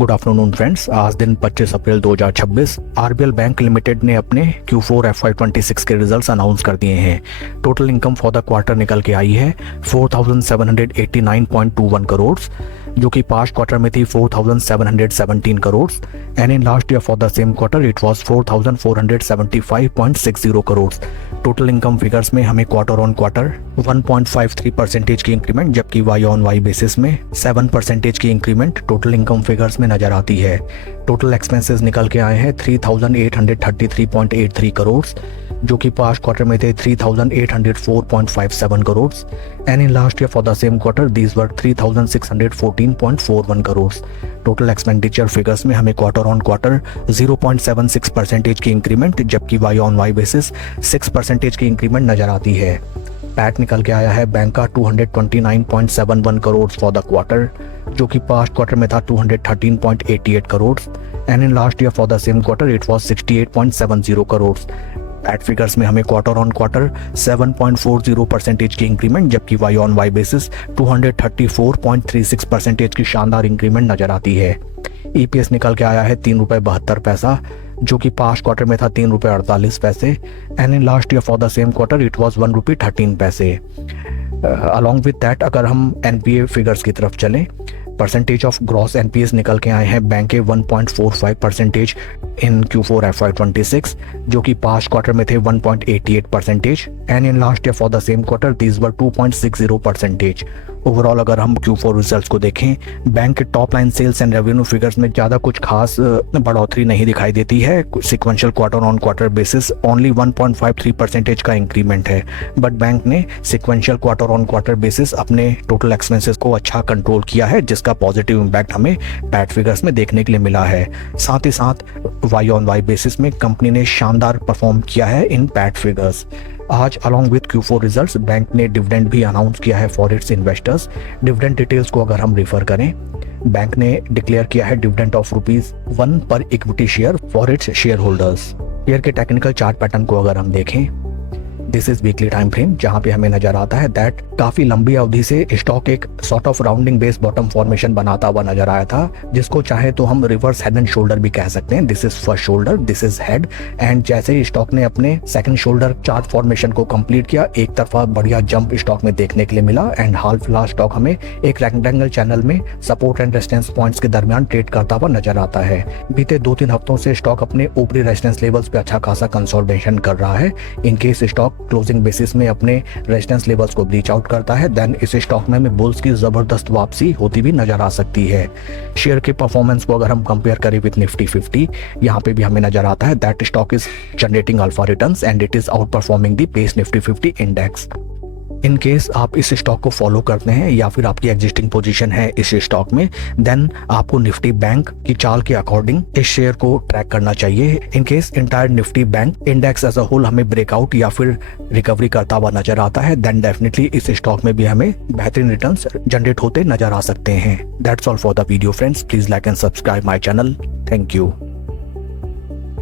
Good afternoon friends. आज दिन 25 अप्रैल 2026 RBL bank limited ने अपने Q4 FY26 के रिजल्ट्स अनाउंस कर दिए हैं। Total income for the quarter निकल के आई है 4789.21 करोड़, जो कि पास्ट क्वार्टर में थी 4717 crore and in last year for the same quarter it was 4475.60 crore. Total income figures में हमें क्वार्टर ऑन क्वार्टर 1.53% की इंक्रीमेंट, जबकि वाई ऑन वाई बेसिस में 7% की इंक्रीमेंट टोटल इनकम फिगर्स में नजर आती है। टोटल एक्सपेंसेस निकल के आए हैं 3833.83 करोड़, जो कि पास्ट क्वार्टर में थे 3804.57 crore and in last year for the same quarter these were 3614.41 crore. Total expenditure figures में हमें क्वार्टर ऑन क्वार्टर 0.76% की इंक्रीमेंट, जबकि वाई ऑन वाई बेसिस 6% की इंक्रीमेंट नजर आती है। पैट निकल के आया है बैंक का 229.71 करोड़ फॉर द क्वार्टर, जो कि पास्ट क्वार्टर में था 213.88 crore and in last year for the same quarter it was 68.70 crore. PAT figures में हमें क्वार्टर ऑन क्वार्टर 7.40% की इंक्रीमेंट, जबकि वाई ऑन वाई बेसिस 234.36% की शानदार इंक्रीमेंट नजर आती है। ईपीएस निकल के आया है ₹3.72, जो कि पास्ट क्वार्टर में था ₹3.48 and in last year for the same quarter it was ₹1.13। Along with that अगर हम एनपीए फिगर्स की तरफ चलें, परसेंटेज ऑफ ग्रॉस एनपीएस निकल के आए हैं बैंक के 1.45% इन Q4 FY26, जो कि पास्ट क्वार्टर में थे 1.88% and in last year for the same quarter these were 2.60%। Overall अगर हम Q4 रिजल्ट्स को देखें, बैंक के top line sales and revenue figures में ज़्यादा कुछ खास बढ़ोतरी नहीं दिखाई देती है। Sequential quarter on quarter basis only 1.53% का इंक्रीमेंट है, बट बैंक ने sequential quarter on quarter basis अपने टोटल एक्सपेंसेस को अच्छा कंट्रोल किया है, जिसका पॉजिटिव इम्पैक्ट हमें पैट फिगर्स में देखने के लिए मिला है। साथ ही साथ वाई ऑन वाई बेसिस में कंपनी ने शानदार परफॉर्म किया है इन पैट फिगर्स। आज along with Q4 results bank ने डिविडेंड भी अनाउंस किया है for its investors. Dividend details को अगर हम रेफर करें, बैंक ने डिक्लेयर किया है डिविडेंड ऑफ ₹1 पर equity share for its share holders. Share के टेक्निकल चार्ट पैटर्न को अगर हम देखें, this is weekly time frame, जहां पे हमें नजर आता है दैट काफी लंबी अवधि से स्टॉक एक sort of rounding base bottom formation बनाता हुआ नजर आया था, जिसको चाहे तो हम रिवर्स हेड एंड शोल्डर भी कह सकते हैं। This is first shoulder, this is head, and जैसे ही स्टॉक ने अपने सेकंड शोल्डर चार्ट फॉर्मेशन को कंप्लीट किया, एक तरफा बढ़िया जंप स्टॉक में देखने के लिए मिला एंड हाल फिलहाल स्टॉक हमें एक रेक्टेंगल चैनल में सपोर्ट एंड रेजिस्टेंस पॉइंट्स के दरमियान ट्रेड करता हुआ नजर आता है। बीते 2-3 हफ्तों से स्टॉक अपने ऊपरी रेजिस्टेंस लेवल्स पे अच्छा खासा कंसोलिडेशन कर रहा है। In case stock closing basis में अपने रेजिस्टेंस लेवल्स को ब्रीच आउट करता है, देन इस स्टॉक में हमें बुल्स की जबरदस्त वापसी होती भी नजर आ सकती है। शेयर के परफॉर्मेंस को अगर हम कंपेयर करें विद निफ्टी 50, यहाँ पे भी हमें नजर आता है that stock is generating alpha returns and it is outperforming the pace Nifty 50 index. In case आप इस स्टॉक को फॉलो करते हैं या फिर आपकी एग्जिस्टिंग पोजीशन है इस स्टॉक में, देन आपको निफ्टी बैंक की चाल के अकॉर्डिंग इस शेयर को ट्रैक करना चाहिए। In case entire Nifty bank index as a whole हमें ब्रेकआउट या फिर रिकवरी करता हुआ नजर आता है, देन डेफिनेटली इस स्टॉक में भी हमें बेहतरीन रिटर्न्स जनरेट होते नजर आ सकते हैं। That's all for the video friends. Please like and subscribe my channel. Thank you.